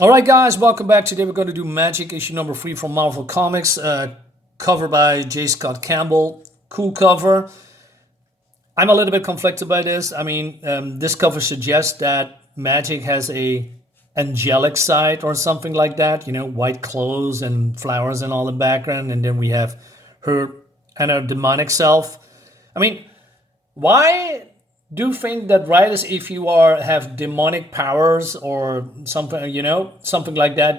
All right, guys, welcome back. Today we're going to do Magik issue number 3 from Marvel Comics, cover by J Scott Campbell. Cool cover. I'm a little bit conflicted by this. I mean, this cover suggests that Magik has a angelic side or something like that. You know, white clothes and flowers and all in the background, and then we have her and her demonic self. I mean, why do you think that writers, if you are have demonic powers or something, something like that,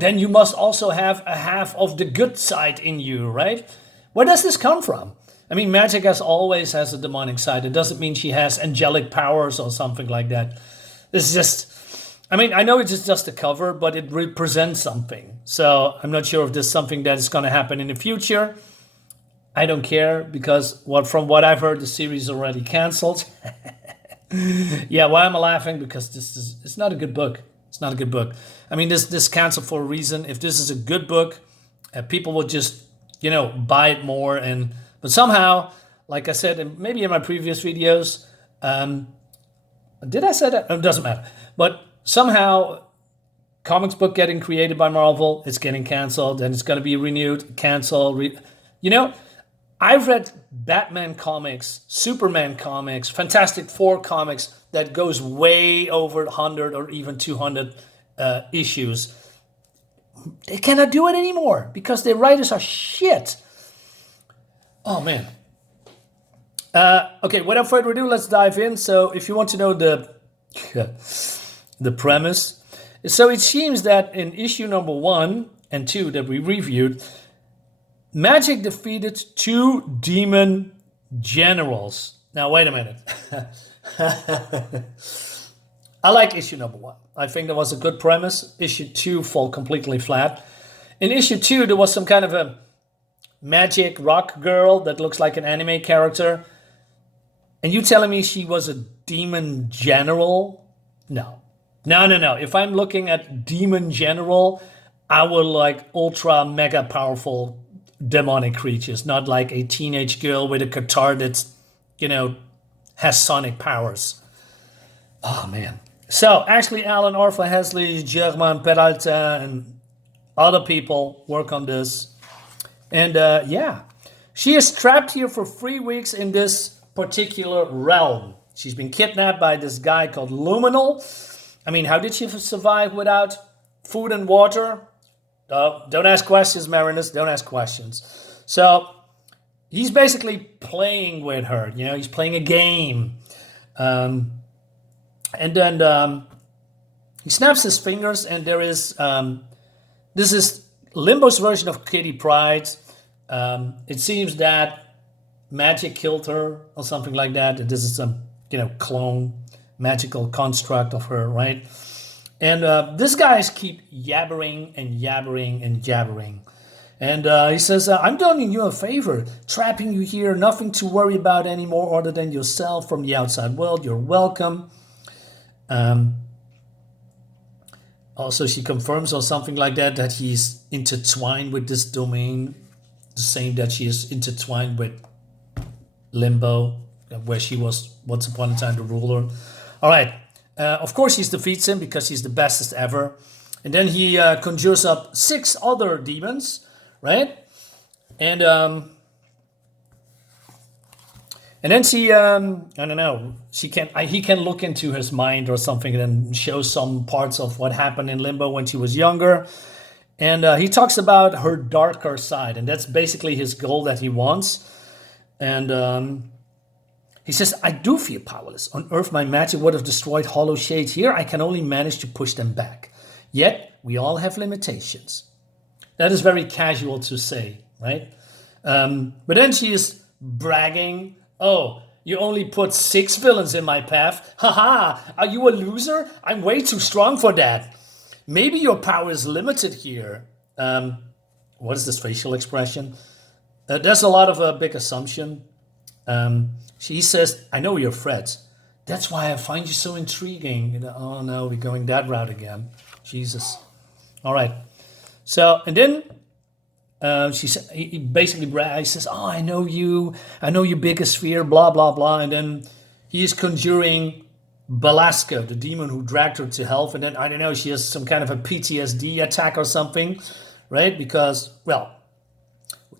then you must also have a half of the good side in you, right? Where does this come from? I mean, Magik has always has a demonic side. It doesn't mean she has angelic powers or something like that. This is just, I mean, I know it's just a cover, but it represents something. So I'm not sure if this is something that is going to happen in the future. I don't care because from what I've heard, the series is already canceled. Yeah, why am I laughing? Because it's not a good book. It's not a good book. I mean, this canceled for a reason. If this is a good book, people will just buy it more. But somehow, like I said, and maybe in my previous videos, did I say that? It doesn't matter. But somehow, comics book getting created by Marvel, it's getting canceled, and it's going to be renewed, canceled. I've read Batman comics, Superman comics, Fantastic Four comics that goes way over 100 or even 200 issues. They cannot do it anymore because their writers are shit. Oh, man. Okay, without further ado, let's dive in. So if you want to know the premise, so it seems that in issue number 1 and 2 that we reviewed, Magik defeated 2 demon generals. Now, wait a minute. I like issue number 1. I think that was a good premise. Issue 2 fall completely flat. In issue 2, there was some kind of a magic rock girl that looks like an anime character. And you telling me she was a demon general? No. No. If I'm looking at demon general, I would like ultra mega powerful demonic creatures, not like a teenage girl with a guitar that's, has sonic powers. Oh, man. So, actually, Alan Arthur Hesley, German Peralta, and other people work on this. And, yeah, she is trapped here for 3 weeks in this particular realm. She's been kidnapped by this guy called LIMINAL. I mean, how did she survive without food and water? Don't ask questions, Mariners. Don't ask questions. So he's basically playing with her. He's playing a game. And then he snaps his fingers, and there is this is Limbo's version of Kitty Pryde. It seems that Magik killed her or something like that. And this is some clone magical construct of her, right? And this guys keep yabbering and yabbering and jabbering. And he says, I'm doing you a favor, trapping you here, nothing to worry about anymore other than yourself from the outside world. You're welcome. Also, she confirms or something like that he's intertwined with this domain, the same that she is intertwined with Limbo, where she was once upon a time the ruler. All right. Of course, he defeats him because he's the bestest ever. And then he conjures up 6 other demons, right? And then she, I don't know, he can look into his mind or something and show some parts of what happened in Limbo when she was younger. And he talks about her darker side, and that's basically his goal that he wants. And he says, I do feel powerless. On Earth, my magic would have destroyed hollow shades. Here, I can only manage to push them back. Yet, we all have limitations. That is very casual to say, right? But then she is bragging. Oh, you only put 6 villains in my path. Haha, are you a loser? I'm way too strong for that. Maybe your power is limited here. What is this facial expression? There's a lot of big assumption. She says, I know your threats. That's why I find you so intriguing. Oh no, we're going that route again. Jesus. All right. So, and then he basically he says, oh, I know your biggest fear, blah, blah, blah. And then he is conjuring Belasco, the demon who dragged her to hell, and then I don't know, she has some kind of a PTSD attack or something, right? Because, well,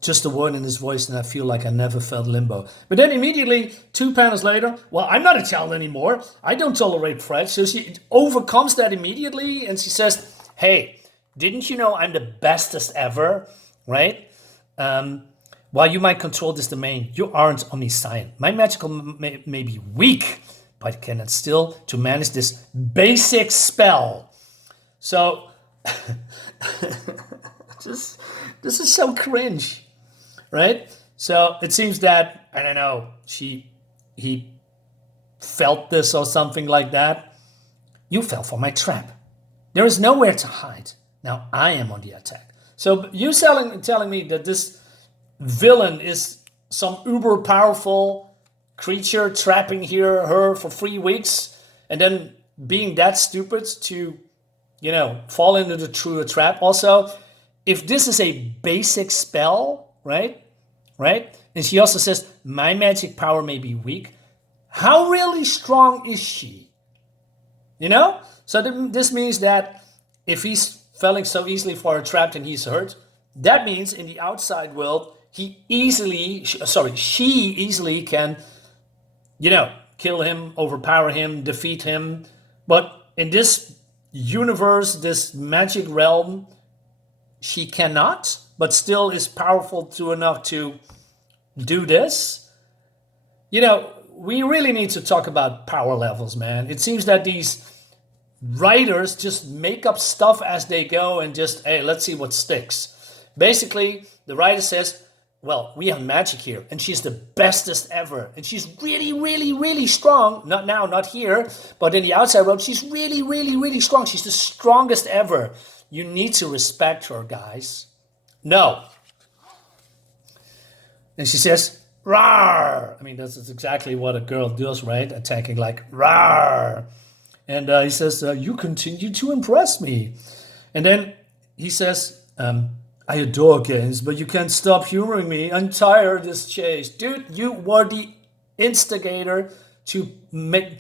just a word in his voice, and I feel like I never felt limbo. But then immediately, 2 panels later, well, I'm not a child anymore. I don't tolerate threats. So she overcomes that immediately, and she says, hey, didn't you know I'm the bestest ever, right? While you might control this domain, you aren't omniscient. My magical may be weak, but can still to manage this basic spell. So, this is so cringe, right? So it seems that, I don't know, he felt this or something like that. You fell for my trap. There is nowhere to hide. Now I am on the attack. So you telling me that this villain is some uber powerful creature trapping her for 3 weeks and then being that stupid to, fall into the true trap. Also, if this is a basic spell, right? And she also says, my magic power may be weak. How really strong is she? So this means that if he's falling so easily for a trap and he's hurt, that means in the outside world, she easily can, kill him, overpower him, defeat him. But in this universe, this magic realm, she cannot, but still is powerful enough to do this. We really need to talk about power levels, man. It seems that these writers just make up stuff as they go and just, hey, let's see what sticks. Basically, the writer says, well, we have Magik here, and she's the bestest ever. And she's really, really, really strong. Not now, not here, but in the outside world, she's really, really, really strong. She's the strongest ever. You need to respect her, guys. No. And she says, rawr. I mean, that's exactly what a girl does, right? Attacking like, rawr. And he says, you continue to impress me. And then he says, I adore games, but you can't stop humoring me. I'm tired of this chase. Dude, you were the instigator to make...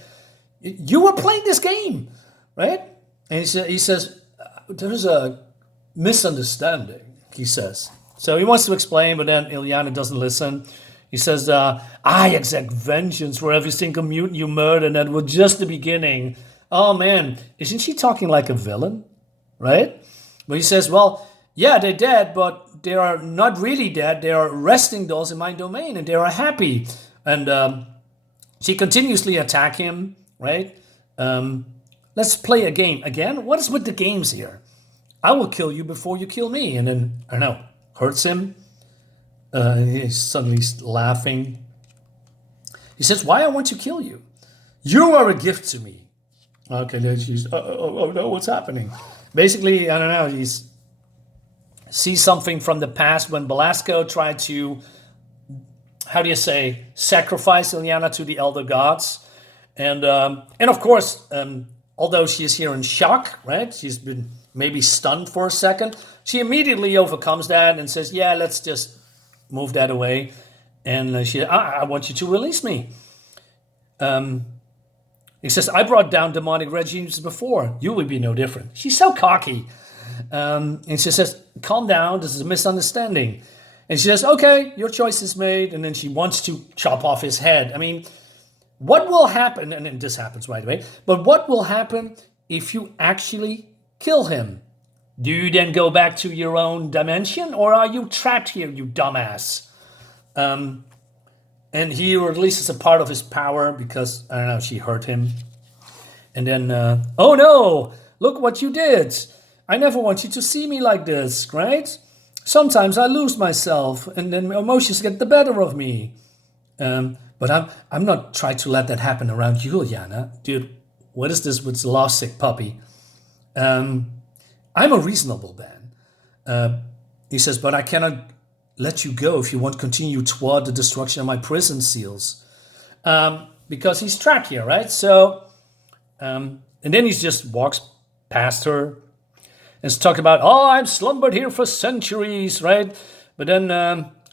You were playing this game, right? And he says, there's a misunderstanding, he says. So he wants to explain, but then Illyana doesn't listen. He says, I exact vengeance for every single mutant you murdered, and that was just the beginning. Oh, man, isn't she talking like a villain, right? But he says, well, yeah, they're dead, but they are not really dead. They are resting dolls in my domain, and they are happy. And she continuously attack him, right? Let's play a game. Again, what is with the games here? I will kill you before you kill me. And then, I don't know, hurts him. He's suddenly laughing. He says, why I want to kill you? You are a gift to me. Okay, then she's, oh no, what's happening? Basically, I don't know, he's sees something from the past when Belasco tried to, sacrifice Illyana to the elder gods. And of course, although she is here in shock, right? She's been maybe stunned for a second. She immediately overcomes that and says, yeah, let's just move that away. And I want you to release me. He says, I brought down demonic regimes before. You will be no different. She's so cocky. And she says, calm down. This is a misunderstanding. And she says, okay, your choice is made. And then she wants to chop off his head. I mean, what will happen? And this happens right away. But what will happen if you actually kill him? Do you then go back to your own dimension? Or are you trapped here, you dumbass? And he releases a part of his power because, I don't know, she hurt him. And then, oh no, look what you did. I never want you to see me like this, right? Sometimes I lose myself and then emotions get the better of me. But I'm not trying to let that happen around you, Illyana. Dude, what is this with the lovesick puppy? I'm a reasonable man. He says, but I cannot let you go if you want to continue toward the destruction of my prison seals. Because he's trapped here, right? So, and then he just walks past her and talks about, oh, I've slumbered here for centuries, right? But then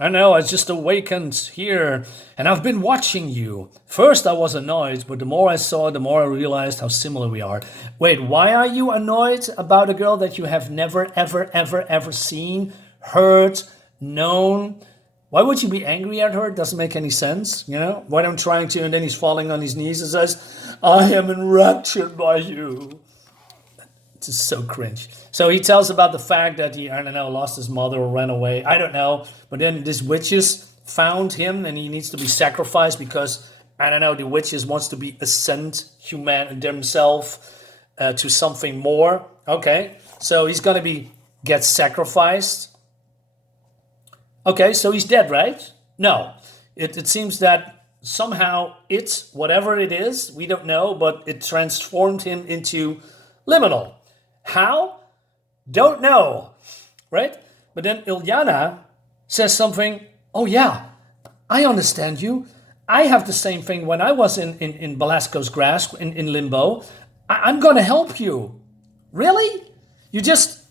I know, I just awakened here, and I've been watching you. First I was annoyed, but the more I saw, the more I realized how similar we are. Wait, why are you annoyed about a girl that you have never, ever, ever, ever seen, heard, known? Why would you be angry at her? It doesn't make any sense, you know? What I'm trying to, and then he's falling on his knees and says, I am enraptured by you. It's just so cringe. So he tells about the fact that he, I don't know, lost his mother or ran away. I don't know. But then these witches found him and he needs to be sacrificed because, I don't know, the witches wants to be ascend human themselves to something more. Okay, so he's going to get sacrificed. Okay, so he's dead, right? No. It seems that somehow it's, whatever it is, we don't know, but it transformed him into liminal. How? Don't know, right? But then Ilyana says something, oh yeah, I understand you. I have the same thing when I was in Belasco's grasp, in limbo. I'm going to help you. Really? You just,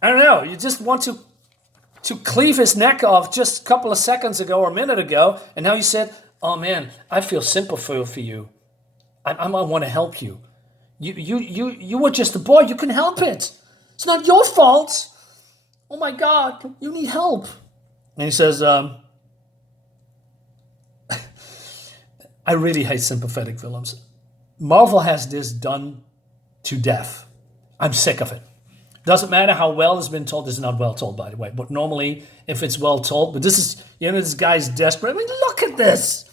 I don't know, you just want to cleave his neck off just a couple of seconds ago or a minute ago, and now you said, oh man, I feel sympathy for you. I want to help you. You were just a boy. You can help it. It's not your fault. Oh my God, you need help. And he says, I really hate sympathetic villains. Marvel has this done to death. I'm sick of it. Doesn't matter how well it's been told. This is not well told, by the way. But normally, if it's well told, but this is, you know, this guy's desperate. I mean, look at this.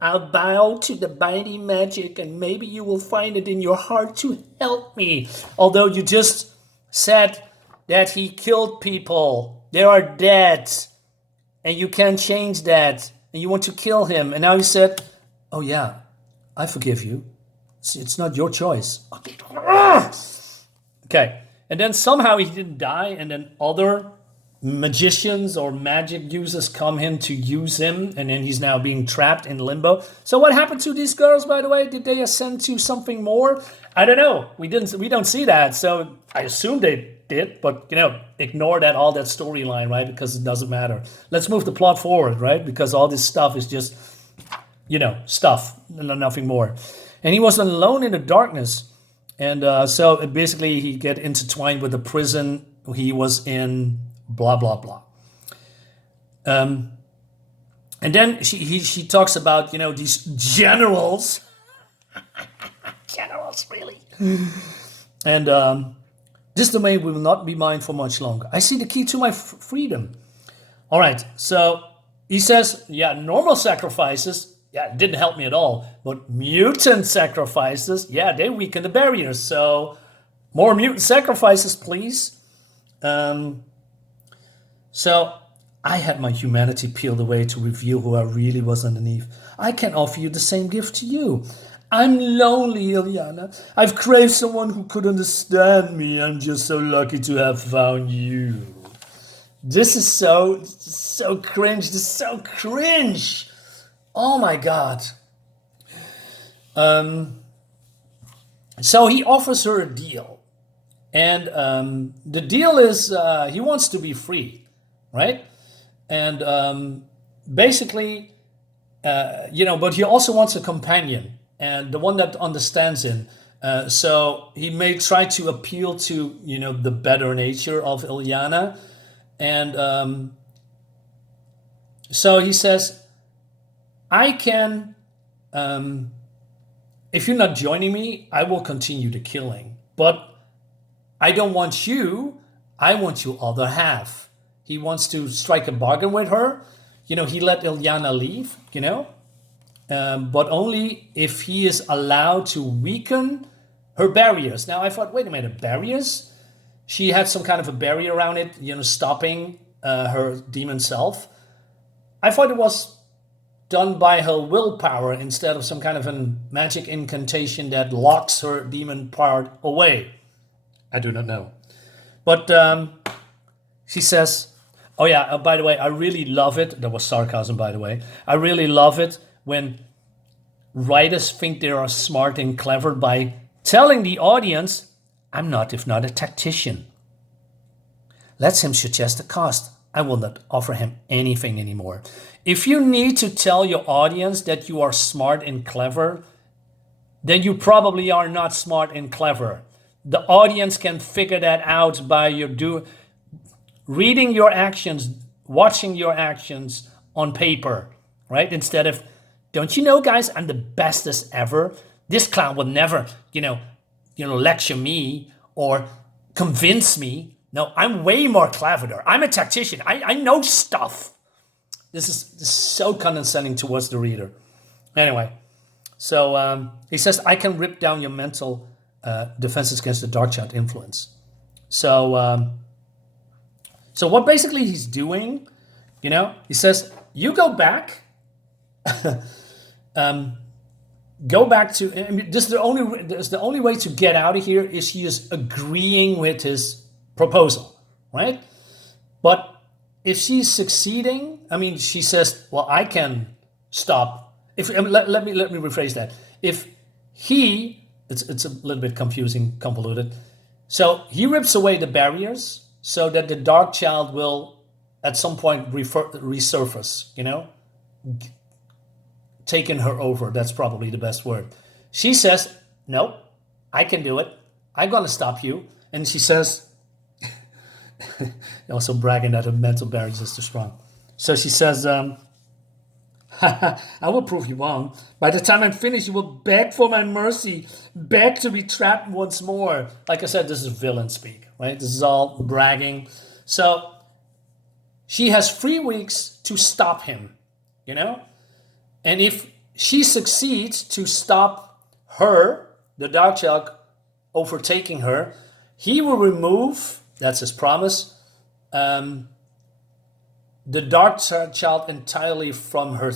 I'll bow to the mighty magic, and maybe you will find it in your heart to help me. Although you just said that he killed people. They are dead. And you can't change that. And you want to kill him. And now you said, oh yeah, I forgive you. It's not your choice. Okay. And then somehow he didn't die, and then other magicians or magic users come in to use him, and then he's now being trapped in limbo. So what happened to these girls, by the way? Did they ascend to something more? I don't know. We don't see that. So I assume they did, but you know, ignore all that storyline, right? Because it doesn't matter. Let's move the plot forward, right? Because all this stuff is just, you know, stuff, nothing more. And he was alone in the darkness. And so basically he get intertwined with the prison he was in, blah, blah, blah. And then she talks about, you know, these generals. Generals, really. And this domain will not be mine for much longer. I see the key to my freedom. All right, so he says, yeah, normal sacrifices, yeah, it didn't help me at all. But mutant sacrifices, yeah, they weaken the barriers. So more mutant sacrifices, please. So I had my humanity peeled away to reveal who I really was underneath. I can offer you the same gift to you. I'm lonely, Ilyana. I've craved someone who could understand me. I'm just so lucky to have found you. This is so cringe. This is so cringe. Oh my God. So he offers her a deal. And the deal is he wants to be free, right? And basically, you know, but he also wants a companion, and the one that understands him. So he may try to appeal to, you know, the better nature of Ilyana. And so he says, I can, if you're not joining me, I will continue the killing. But I don't want you, I want your other half. He wants to strike a bargain with her. You know, he let Ilyana leave, you know, but only if he is allowed to weaken her barriers. Now I thought, wait a minute, barriers? She had some kind of a barrier around it, you know, stopping her demon self. I thought it was done by her willpower instead of some kind of a magic incantation that locks her demon part away. I do not know. But she says, oh yeah, by the way, I really love it. That was sarcasm, by the way. I really love it when writers think they are smart and clever by telling the audience, I'm not, if not a tactician. Lets him suggest a cast. I will not offer him anything anymore. If you need to tell your audience that you are smart and clever, then you probably are not smart and clever. The audience can figure that out by reading your actions, watching your actions on paper, right? Instead of, don't you know, guys, I'm the bestest ever. This clown will never, lecture me or convince me. No, I'm way more clever. I'm a tactician. I know stuff. This is so condescending towards the reader. Anyway, so he says, I can rip down your mental defenses against the dark child influence. So what basically he's doing, he says, you go back, go back to. I mean, this is the only way to get out of here is he is agreeing with his proposal, right? But if she's succeeding, I mean, she says, well, I can stop. Let me rephrase that. If it's a little bit confusing, convoluted. So he rips away the barriers so that the dark child will at some point resurface, taking her over. That's probably the best word. She says, nope, I can do it. I'm going to stop you. And she says, also bragging that her mental barriers is too strong. So she says, I will prove you wrong. By the time I'm finished, you will beg for my mercy, beg to be trapped once more. Like I said, this is villain speak, right? This is all bragging. So she has 3 weeks to stop him, And if she succeeds to stop her, the dark child, overtaking her, he will remove, that's his promise, the dark child entirely from her,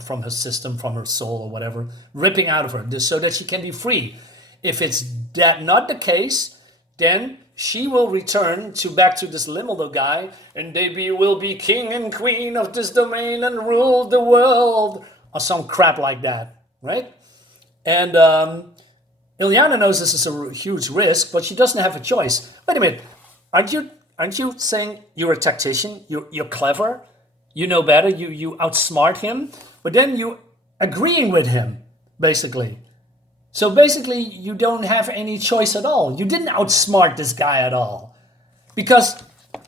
from her system, from her soul or whatever, ripping out of her so that she can be free. If it's that not the case, then she will return back to this liminal guy, and they will be king and queen of this domain and rule the world, or some crap like that, right? And Ilyana knows this is a huge risk, but she doesn't have a choice. Wait a minute, aren't you saying you're a tactician? You're clever. You know better. You outsmart him, but then you agreeing with him, basically. So basically, you don't have any choice at all. You didn't outsmart this guy at all. Because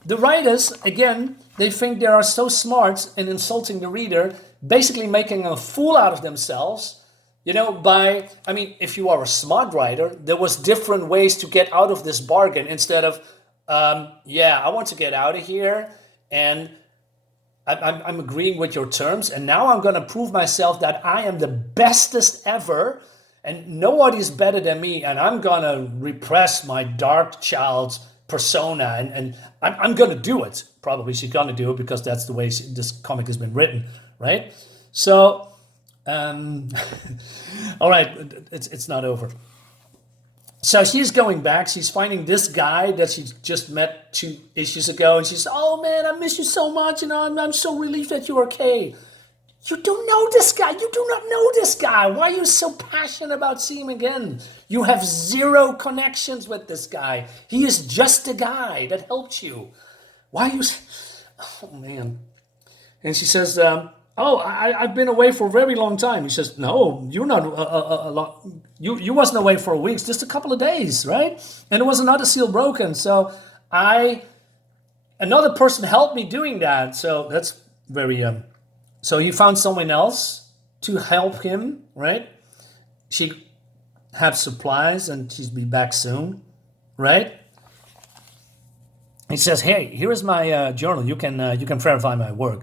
the writers, again, they think they are so smart in insulting the reader, basically making a fool out of themselves, if you are a smart writer, there was different ways to get out of this bargain instead of, I want to get out of here, and I'm agreeing with your terms, and now I'm going to prove myself that I am the bestest ever, and nobody's better than me, and I'm going to repress my dark child's persona, and I'm going to do it. Probably she's going to do it because that's the way this comic has been written, right? So, all right, it's not over. So she's going back. She's finding this guy that she just met 2 issues ago, and she's, oh man, I miss you so much, I'm so relieved that you're okay. You don't know this guy. You do not know this guy. Why are you so passionate about seeing him again? You have 0 connections with this guy. He is just a guy that helped you. Why are you? Oh man. And she says, I've been away for a very long time. He says, no, you're not a lot. You wasn't away for weeks, just a couple of days, right? And there was another seal broken. So another person helped me doing that. So that's very, so he found someone else to help him, right? She have supplies and she'll be back soon, right? He says, hey, here is my journal. You can verify my work.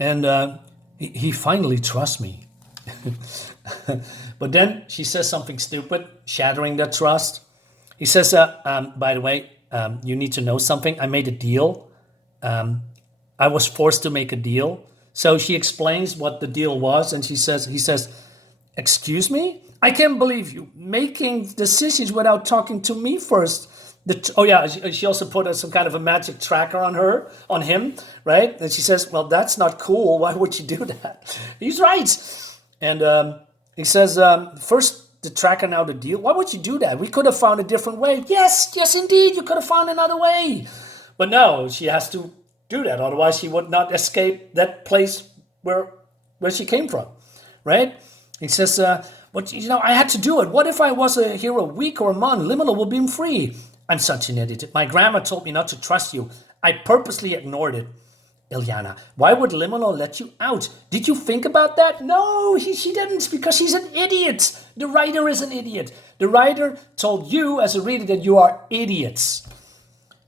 And he finally trusts me. But then she says something stupid, shattering that trust. He says, by the way, you need to know something. I made a deal. I was forced to make a deal. So she explains what the deal was, and he says, excuse me? I can't believe you making decisions without talking to me first. She also put some kind of a magic tracker on him, right? And she says, well, that's not cool. Why would you do that? He's right. And he says, first the tracker, now the deal. Why would you do that? We could have found a different way. Yes, indeed, you could have found another way. But no, she has to do that. Otherwise, she would not escape that place where she came from, right? He says, but I had to do it. What if I was here a week or a month? Liminal will be free. I'm such an idiot. My grandma told me not to trust you. I purposely ignored it. Ilyana, why would Liminal let you out? Did you think about that? No, she didn't, because she's an idiot. The writer is an idiot. The writer told you as a reader that you are idiots.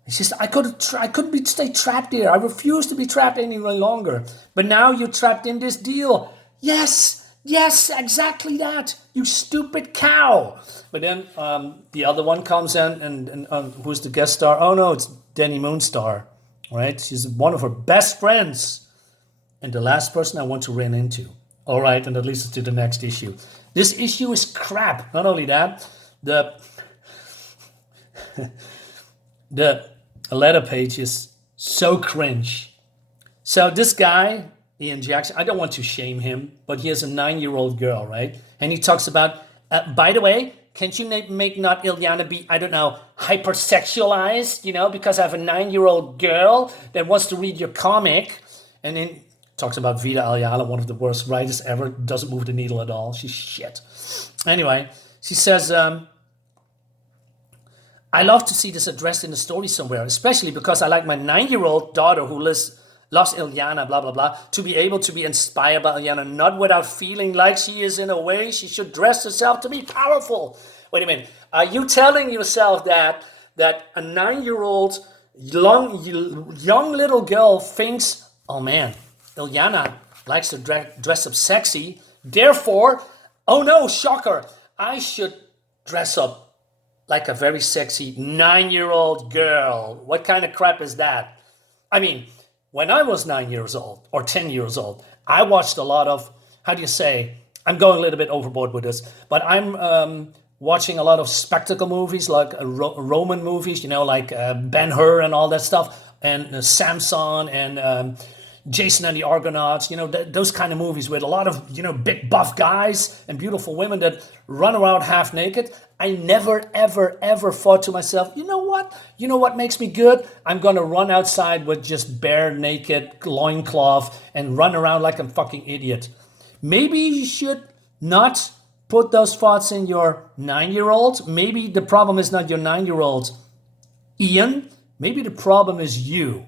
He says, I couldn't stay trapped here. I refuse to be trapped any longer. But now you're trapped in this deal. Yes, exactly that. You stupid cow. But then the other one comes in, and who's the guest star? Oh no, it's Demi Moonstar. Right? She's one of her best friends. And the last person I want to run into. All right, and that leads us to the next issue. This issue is crap. Not only that, the letter page is so cringe. So this guy, Ian Jackson, I don't want to shame him, but he has a 9-year-old girl, right? And he talks about, by the way, can't you make not Ilyana be, I don't know, hypersexualized, because I have a 9-year-old girl that wants to read your comic. And then talks about Vida Ayala, one of the worst writers ever, doesn't move the needle at all. She's shit. Anyway, she says, I love to see this addressed in the story somewhere, especially because I like my 9-year-old daughter who loves Ilyana, blah, blah, blah, to be able to be inspired by Ilyana, not without feeling like she is in a way she should dress herself to be powerful. Wait a minute. Are you telling yourself that a 9-year-old young little girl thinks, oh man, Ilyana likes to dress up sexy, therefore, oh no, shocker, I should dress up like a very sexy 9-year-old girl. What kind of crap is that? I mean, when I was 9 years old or 10 years old, I watched a lot of, I'm going a little bit overboard with this, but I'm watching a lot of spectacle movies, like Roman movies, like Ben-Hur and all that stuff, and Samson and Jason and the Argonauts, those kind of movies with a lot of, big buff guys and beautiful women that run around half naked. I never, ever, ever thought to myself, you know what makes me good? I'm going to run outside with just bare naked loincloth and run around like I'm fucking idiot. Maybe you should not put those thoughts in your 9-year-old. Maybe the problem is not your 9-year-old, Ian. Maybe the problem is you.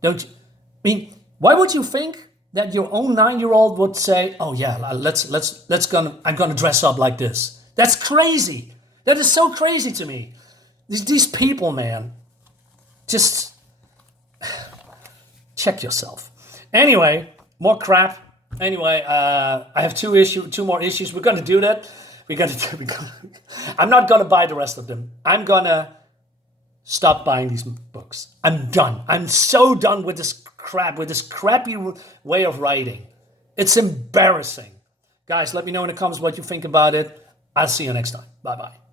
Why would you think that your own 9-year-old would say, "Oh yeah, I'm gonna dress up like this"? That's crazy. That is so crazy to me. These people, man, just check yourself. Anyway, more crap. Anyway, I have two more issues. We're gonna do that. I'm not gonna buy the rest of them. I'm gonna stop buying these books. I'm done. I'm so done with this crap, with this crappy way of writing. It's embarrassing. Guys, let me know in the comments what you think about it. I'll see you next time. Bye-bye.